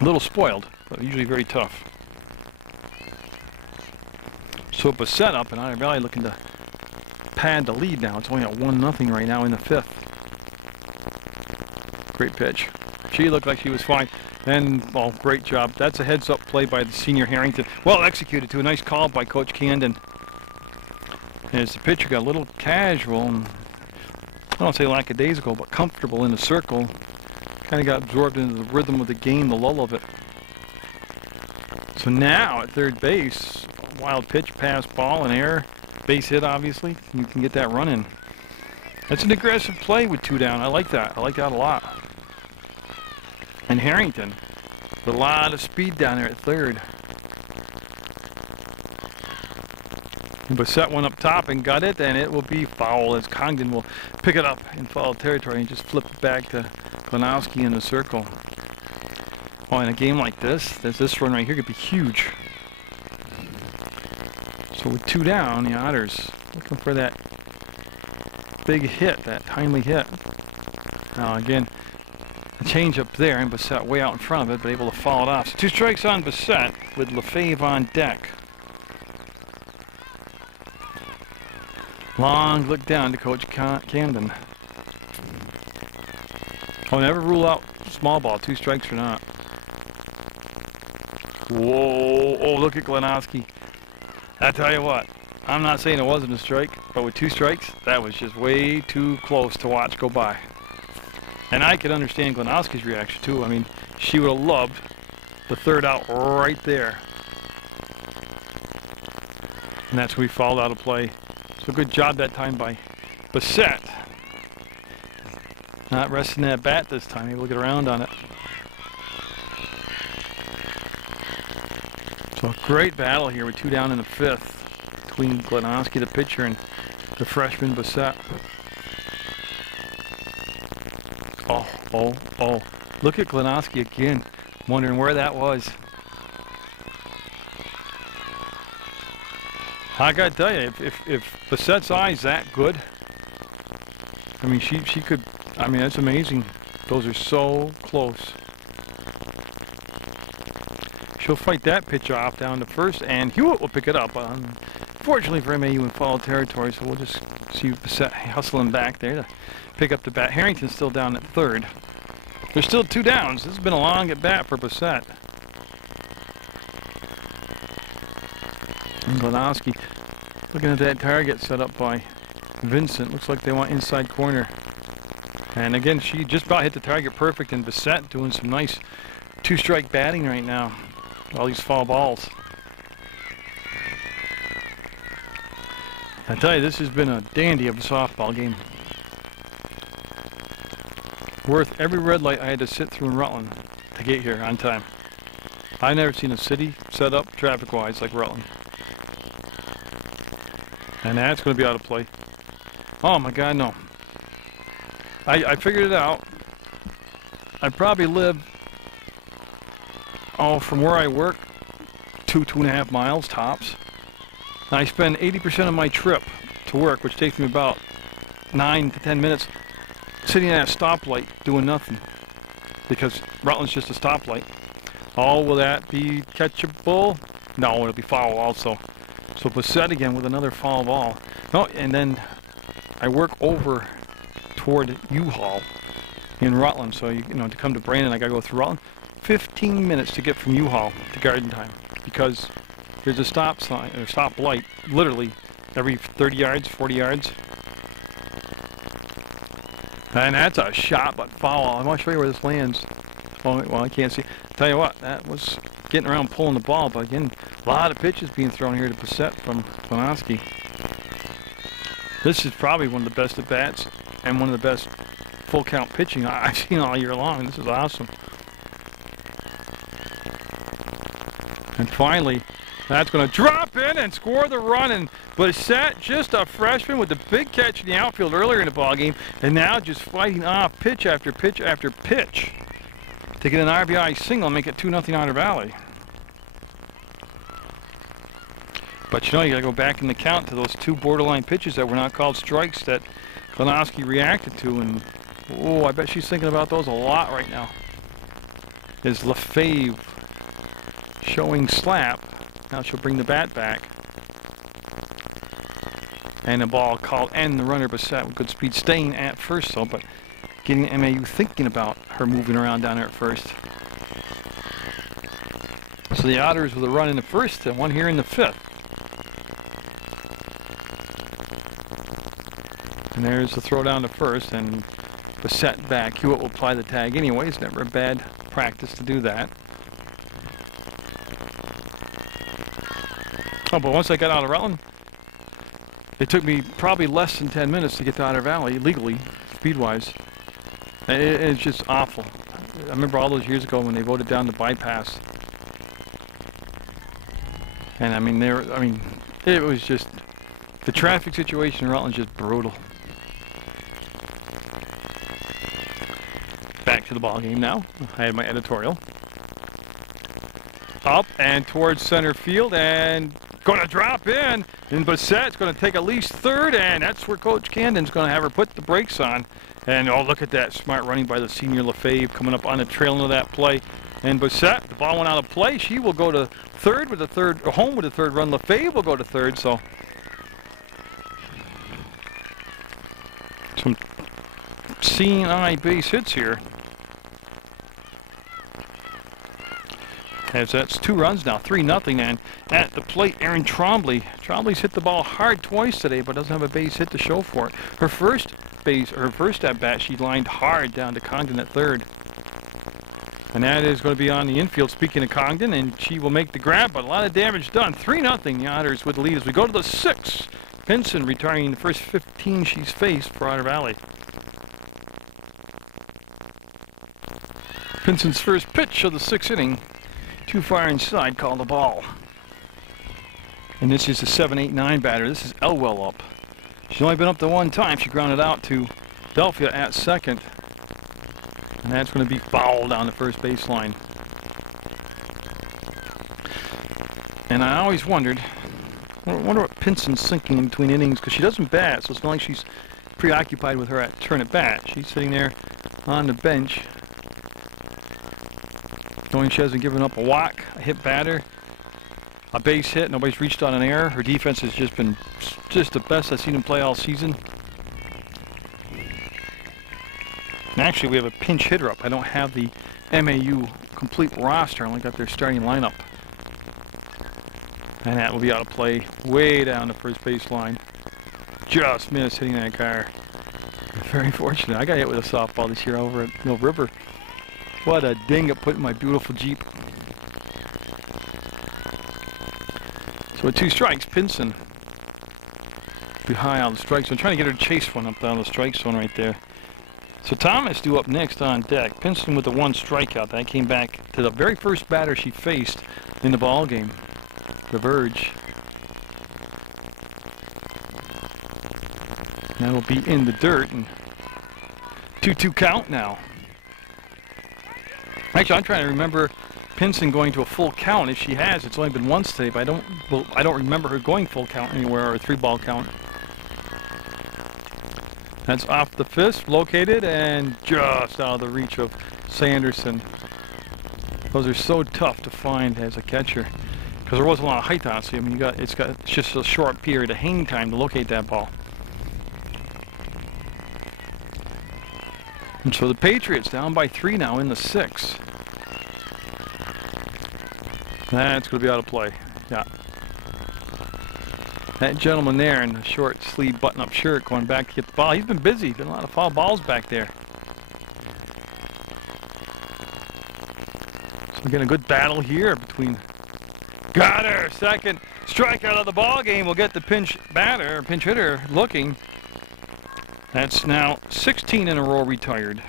A little spoiled, but usually very tough. So Bassett up, and Otter Valley looking to pad the lead now. It's only at 1-0 right now in the 5th. Great pitch. She looked like she was fine. And, well, great job. That's a heads-up play by the senior Harrington. Well executed, too. A nice call by Coach Camden. As the pitcher got a little casual, and I don't say lackadaisical, but comfortable in the circle. Kind of got absorbed into the rhythm of the game, the lull of it. So now at 3rd base, wild pitch, pass, ball, and air. Base hit, obviously. You can get that run in. That's an aggressive play with 2 down. I like that. I like that a lot. And Harrington with a lot of speed down there at 3rd. Bassett went up top and got it, and it will be foul as Congdon will pick it up in foul territory and just flip it back to Glanowski in the circle. Oh, in a game like this, this run right here could be huge. So with 2 down, the Otters looking for that big hit, that timely hit. Now again, a change up there, and Bassett way out in front of it, but able to foul it off. So 2 strikes on Bassett with Lefebvre on deck. Long look down to Coach Camden. Oh, never rule out small ball, 2 strikes or not. Whoa, oh, look at Glenoski. I tell you what, I'm not saying it wasn't a strike, but with 2 strikes, that was just way too close to watch go by. And I could understand Glenoski's reaction too. I mean, she would have loved the 3rd out right there. And that's when we fouled out of play. So good job that time by Bassett. Not resting that bat this time, able to get around on it. So a great battle here with 2 down in the 5th between Glenoski, the pitcher, and the freshman Bassett. Oh. Look at Glenoski again. Wondering where that was. I gotta tell you, if Bassett's eye's that good, I mean, she could, I mean, that's amazing. Those are so close. She'll fight that pitch off down to first, and Hewitt will pick it up. Fortunately for MAU in foul territory, so we'll just see Bassett hustling back there to pick up the bat. Harrington's still down at 3rd. There's still 2 downs. This has been a long at bat for Bassett. And Glenoski looking at that target set up by Vincent. Looks like they want inside corner. And again, she just about hit the target perfect, and Bassett doing some nice 2-strike batting right now. All these foul balls. I tell you, this has been a dandy of a softball game. Worth every red light I had to sit through in Rutland to get here on time. I've never seen a city set up traffic-wise like Rutland. And that's going to be out of play. Oh my God, no. I figured it out. I probably live, from where I work, 2.5 miles tops. And I spend 80% of my trip to work, which takes me about 9 to 10 minutes, sitting at a stoplight doing nothing. Because Rutland's just a stoplight. Oh, will that be catchable? No, it'll be foul also. So Bassett again with another foul ball. Oh, and then I work over toward U-Haul in Rutland. So, you know, to come to Brandon, I got to go through Rutland. 15 minutes to get from U-Haul to Garden Time. Because there's a stop sign, or stop light, literally every 30 yards, 40 yards. And that's a shot, but foul. I want to show you where this lands. Oh, well, I can't see. Tell you what, that was getting around pulling the ball, but again, a lot of pitches being thrown here to Bassett from Glenoski. This is probably one of the best at-bats and one of the best full count pitching I've seen all year long. This is awesome. And finally, that's going to drop in and score the run. And Bassett, just a freshman with the big catch in the outfield earlier in the ballgame, and now just fighting off pitch after pitch after pitch to get an RBI single and make it 2-0 Otter Valley. But you know, you got to go back in the count to those 2 borderline pitches that were not called strikes that Glenoski reacted to. And oh, I bet she's thinking about those a lot right now. Is Lefebvre showing slap. Now she'll bring the bat back. And the ball called, and the runner Bassett with good speed, staying at first though, but getting MAU thinking about her moving around down there at first. So the Otters with a run in the 1st and one here in the 5th. And there's the throw down to 1st, and Bassett back. Hewitt will apply the tag anyways. Never a bad practice to do that. Oh, but once I got out of Rutland, it took me probably less than 10 minutes to get to Otter Valley, legally, speed-wise. It's just awful. I remember all those years ago when they voted down the bypass. And I mean, it was just, the traffic situation in Rutland's just brutal. Back to the ball game now. I had my editorial. up and towards center field and going to drop in. And Bassett's going to take at least third, and that's where Coach Candon's going to have her put the brakes on. And oh, look at that smart running by the senior Lefebvre coming up on the trail end of that play. And Bassett, the ball went out of play. She will go to third with the third, home with the third run. Lefebvre will go to third. So some seeing eye base hits here. As that's 2 runs now, 3-0, and at the plate, Erin Trombley. Trombley's hit the ball hard twice today, but doesn't have a base hit to show for it. Her first at bat, she lined hard down to Congdon at third. And that is going to be on the infield, speaking of Congdon, and she will make the grab, but a lot of damage done. 3-0, the Otters with the lead as we go to the 6th. Pinson retiring the first 15 she's faced for Otter Valley. Pinson's first pitch of the 6th inning. Too far inside, call the ball. And this is the 7-8-9 batter. This is Elwell up. She's only been up to 1 time. She grounded out to Delphia at second. And that's going to be foul down the first baseline. And I always wondered, I wonder what Pinson's thinking in between innings, because she doesn't bat, so it's not like she's preoccupied with her turn at bat. She's sitting there on the bench, knowing she hasn't given up a walk, a hit batter, a base hit. Nobody's reached on an error. Her defense has just been the best I've seen them play all season. And actually, we have a pinch hitter up. I don't have the MAU complete roster. I only got their starting lineup. And that will be out of play way down the first baseline. Just missed hitting that car. Very fortunate. I got hit with a softball this year over at Mill River. What a ding it put in my beautiful Jeep. So with 2 strikes, Pinson be high on the strike zone. I'm trying to get her to chase one up down the strike zone right there. So Thomas due up next on deck. Pinson with the 1 strikeout. That came back to the very first batter she faced in the ball game. The Verge. That'll be in the dirt. And 2-2 count now. Actually, I'm trying to remember Pinson going to a full count. If she has, it's only been once today, but I don't remember her going full count anywhere, or a 3-ball count. That's off the fist, located, and just out of the reach of Sanderson. Those are so tough to find as a catcher, because there wasn't a lot of height on it. So I mean, it's just a short period of hang time to locate that ball. And so the Patriots down by 3 now in the 6th. That's going to be out of play. Yeah. That gentleman there in the short sleeve button-up shirt going back to get the ball. He's been busy. Been a lot of foul balls back there. So we're getting a good battle here between... Got her! Second strikeout of the ball game. We'll get the pinch hitter looking. That's now 16 in a row retired.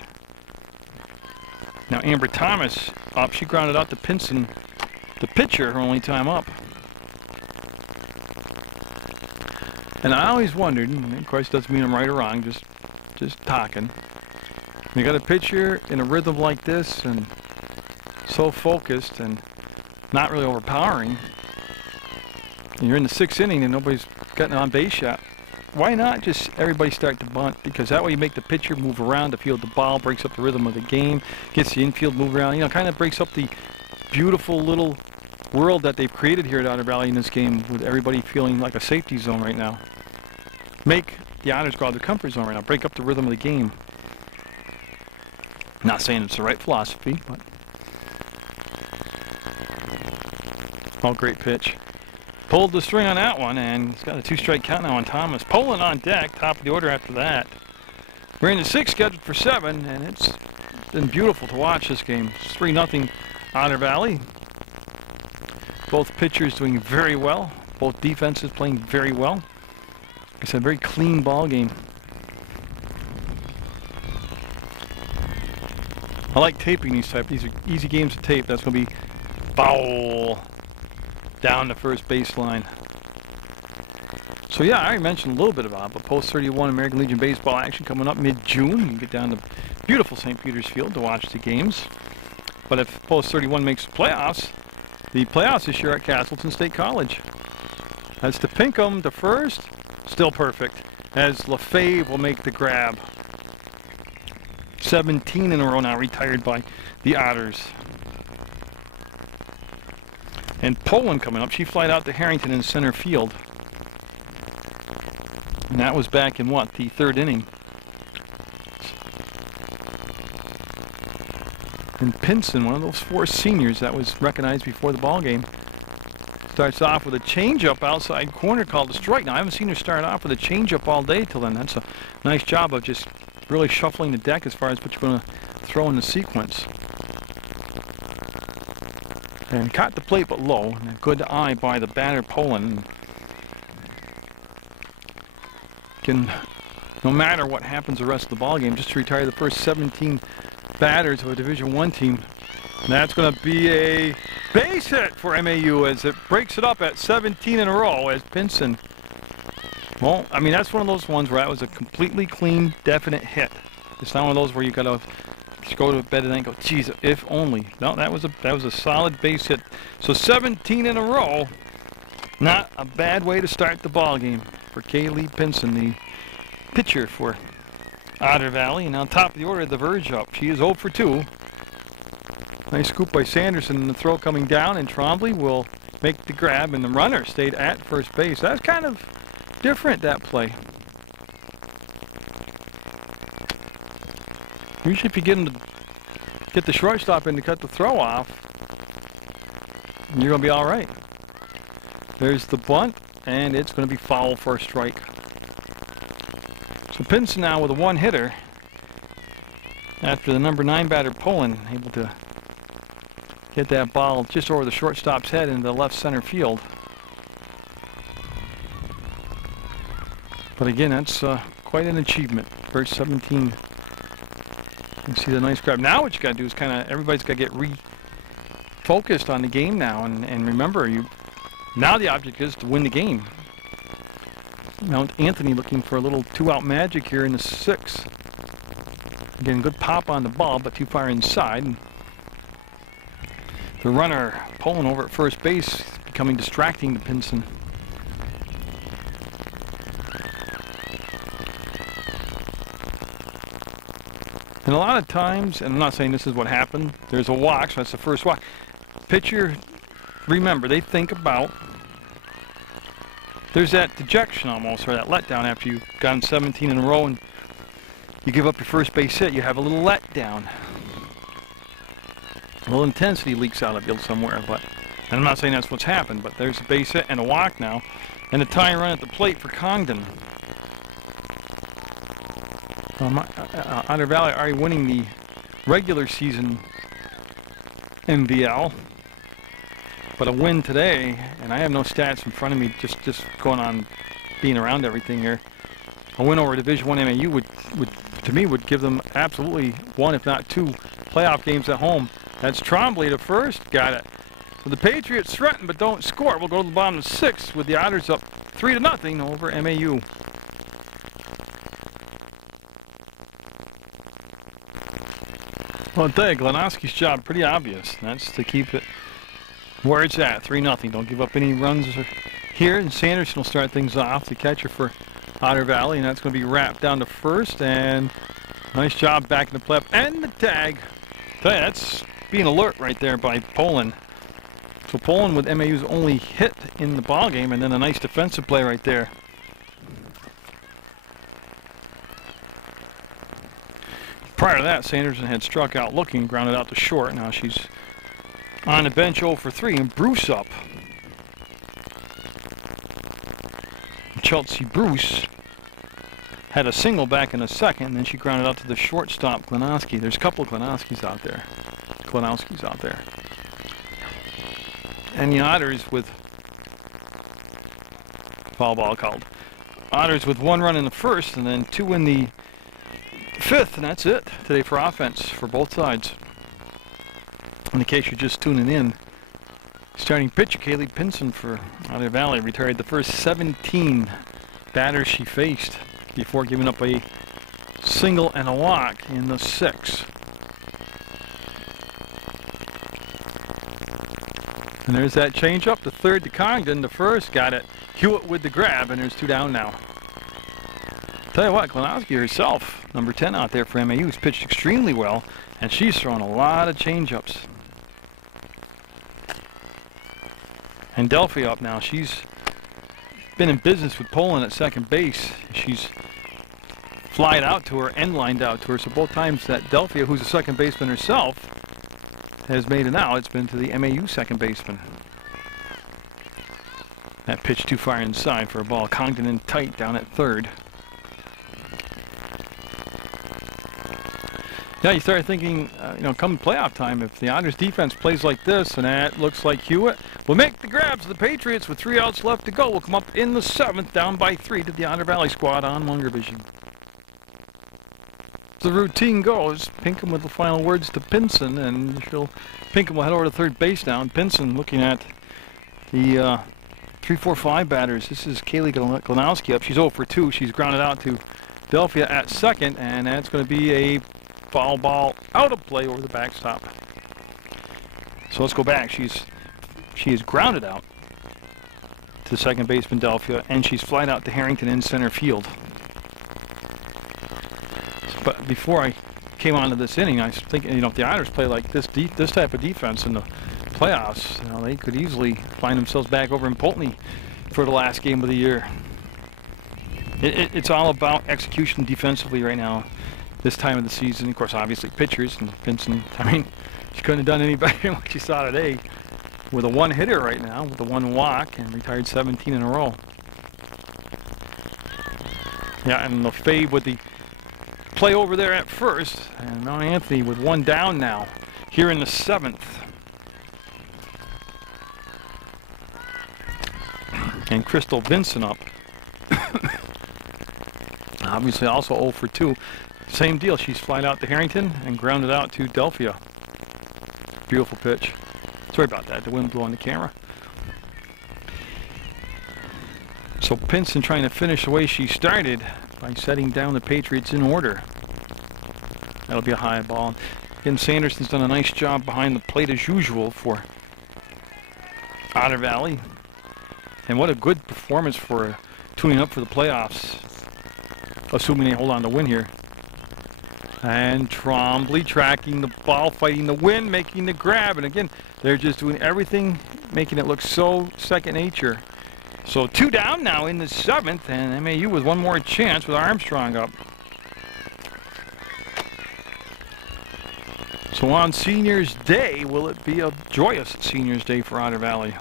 Now Amber Thomas up. She grounded out to Pinson, the pitcher, her only time up. And I always wondered, and of course doesn't mean I'm right or wrong, just talking. You got a pitcher in a rhythm like this and so focused and not really overpowering. And you're in the 6th inning and nobody's gotten an on-base shot. Why not just everybody start to bunt? Because that way you make the pitcher move around to field the ball, breaks up the rhythm of the game, gets the infield move around, you know, kind of breaks up the beautiful little world that they've created here at Otter Valley in this game, with everybody feeling like a safety zone right now. Make the Otters go out of their comfort zone right now, break up the rhythm of the game. Not saying it's the right philosophy, but... Oh, great pitch. Pulled the string on that one, and he's got a 2-strike count now on Thomas. Poland on deck, top of the order after that. We're in the 6th, scheduled for 7, and it's been beautiful to watch this game. It's 3-0 Otter Valley. Both pitchers doing very well. Both defenses playing very well. It's a very clean ball game. I like taping these types. These are easy games to tape. That's going to be foul down the first baseline. So yeah, I already mentioned a little bit about it, but Post 31 American Legion Baseball action coming up mid-June. You can get down to beautiful St. Peter's Field to watch the games. But if Post 31 makes the playoffs, the playoffs this year at Castleton State College. That's to Pinkham, the first, still perfect, as LaFave will make the grab. 17 in a row now retired by the Otters. And Poland coming up, she flied out to Harrington in center field. And that was back in what, the third inning. And Pinson, one of those four seniors that was recognized before the ball game, starts off with a changeup outside corner called a strike. Now, I haven't seen her start off with a changeup all day till then. That's a nice job of just really shuffling the deck as far as what you're going to throw in the sequence. And caught the plate but low, and a good eye by the batter Poland. Can, no matter what happens the rest of the ball game, just to retire the first 17 batters of a Division I team. And that's going to be a base hit for MAU as it breaks it up at 17 in a row as Pinson. Well, I mean, that's one of those ones where that was a completely clean, definite hit. It's not one of those where you got to just go to bed and then go, geez, if only. No, that was a solid base hit. So 17 in a row. Not a bad way to start the ball game for Kaylee Pinson, the pitcher for Otter Valley. And on top of the order, the Verge up. She is 0 for 2. Nice scoop by Sanderson, and the throw coming down, and Trombley will make the grab, and the runner stayed at first base. That's kind of different, that play. Usually if you get him to get the shortstop in to cut the throw off, you're going to be all right. There's the bunt, and it's going to be foul for a strike. So Pinson now with a one-hitter after the number 9 batter Poland able to get that ball just over the shortstop's head into the left center field. But again, that's quite an achievement. First 17. You see the nice grab. Now what you got to do is kind of, everybody's got to get refocused on the game now. And remember, now the object is to win the game. Mount Anthony looking for a little 2-out magic here in the 6th. Again, good pop on the ball, but too far inside. The runner, Poland over at first base, becoming distracting to Pinson. And a lot of times, and I'm not saying this is what happened, there's a walk, so that's the first walk. Pitcher, remember, they think about, there's that dejection almost, or that letdown after you've gotten 17 in a row and you give up your first base hit, you have a little letdown. A little intensity leaks out of you somewhere, but, and I'm not saying that's what's happened, but there's a base hit and a walk now, and a tying run at the plate for Congdon. Otter Valley already winning the regular season MVL, but a win today, and I have no stats in front of me, just going on being around everything here. A win over Division I MAU would to me would give them absolutely one, if not two, playoff games at home. That's Trombley to first, got it. So the Patriots threaten but don't score. We'll go to the bottom of the 6th with the Otters up 3-0 over MAU. Well, I'll tell you, Glenowski's job pretty obvious. That's to keep it where it's at, 3-0. Don't give up any runs here, and Sanderson will start things off, the catcher for Otter Valley, and that's going to be wrapped down to first, and nice job back in the play and the tag. I'll tell you, that's being alert right there by Poland. So Poland with MAU's only hit in the ball game, and then a nice defensive play right there. Prior to that, Sanderson had struck out looking, grounded out to short. Now she's on the bench 0 for 3, and Bruce up. Chelsea Bruce had a single back in the 2nd, and then she grounded out to the shortstop, Glenowski. There's a couple of Glenowskis out there. And the Otters with foul ball called. Otters with 1 run in the 1st, and then 2 in the 5th, and that's it today for offense for both sides. In case you're just tuning in, starting pitcher Kaylee Pinson for Otter Valley retired the first 17 batters she faced before giving up a single and a walk in the 6th. And there's that change up, the third to Congdon, the first got it. Hewitt with the grab, and there's 2 down now. Tell you what, Klinowski herself, number 10 out there for MAU, has pitched extremely well, and she's thrown a lot of change-ups. And Delphi up now. She's been in business with Poland at second base. She's flied out to her, end lined out to her, so both times that Delphia, who's a second baseman herself, has made it out, it's been to the MAU second baseman. That pitch too far inside for a ball. Congdon in tight down at third. Yeah, you start thinking, you know, come playoff time, if the Otters defense plays like this, and that looks like Hewitt will make the grabs. The Patriots with 3 outs left to go will come up in the 7th, down by 3 to the Otter Valley squad on Munger Vision. The routine goes. Pinkham with the final words to Pinson, and Pinkham will head over to third base now. And Pinson looking at the 3-4-5 batters. This is Kaylee Klinowski up. She's 0 for 2. She's grounded out to Delphia at second, and that's going to be a foul ball out of play over the backstop. So let's go back. She is grounded out to the second baseman Delphia, and she's flied out to Harrington in center field. But before I came onto this inning, I was thinking, you know, if the Otters play like this type of defense in the playoffs, you know, they could easily find themselves back over in Pulteney for the last game of the year. It's all about execution defensively right now, this time of the season. Of course, obviously pitchers, and Vincent, I mean, she couldn't have done any better than what she saw today with a 1-hitter right now, with a 1 walk, and retired 17 in a row. Yeah, and LaFave with the play over there at first, and Mount Anthony with 1 down now here in the 7th. And Crystal Vincent up. Obviously also 0 for 2. Same deal, she's flied out to Harrington and grounded out to Delphia. Beautiful pitch. Sorry about that, the wind blew on the camera. So Pinson trying to finish the way she started by setting down the Patriots in order. That'll be a high ball. Again, Sanderson's done a nice job behind the plate as usual for Otter Valley. And what a good performance for tuning up for the playoffs, assuming they hold on to win here. And Trombley tracking the ball, fighting the wind, making the grab. And again, they're just doing everything, making it look so second nature. So 2 down now in the 7th, and MAU with 1 more chance with Armstrong up. So on Seniors Day, will it be a joyous Seniors Day for Otter Valley?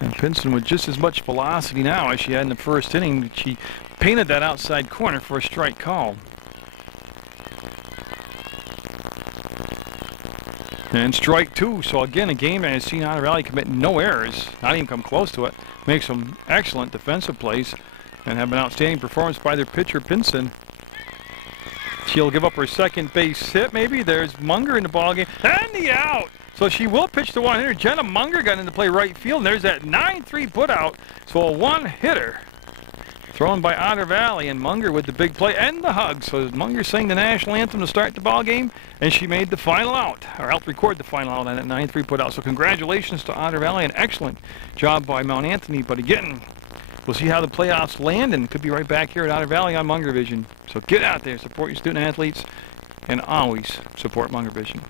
And Pinson with just as much velocity now as she had in the first inning. She painted that outside corner for a strike call. And strike 2. So again, a game that has seen Otter Valley commit no errors, not even come close to it. Make some excellent defensive plays and have an outstanding performance by their pitcher, Pinson. She'll give up her second base hit, maybe. There's Munger in the ballgame, and the out. So she will pitch the 1-hitter. Jenna Munger got into play right field, and there's that 9-3 put out. So a 1-hitter thrown by Otter Valley, and Munger with the big play and the hug. So Munger sang the national anthem to start the ball game, and she made the final out, or helped record the final out on that 9-3 put out. So congratulations to Otter Valley, an excellent job by Mount Anthony. But again, we'll see how the playoffs land, and could be right back here at Otter Valley on Munger Vision. So get out there, support your student athletes, and always support Munger Vision.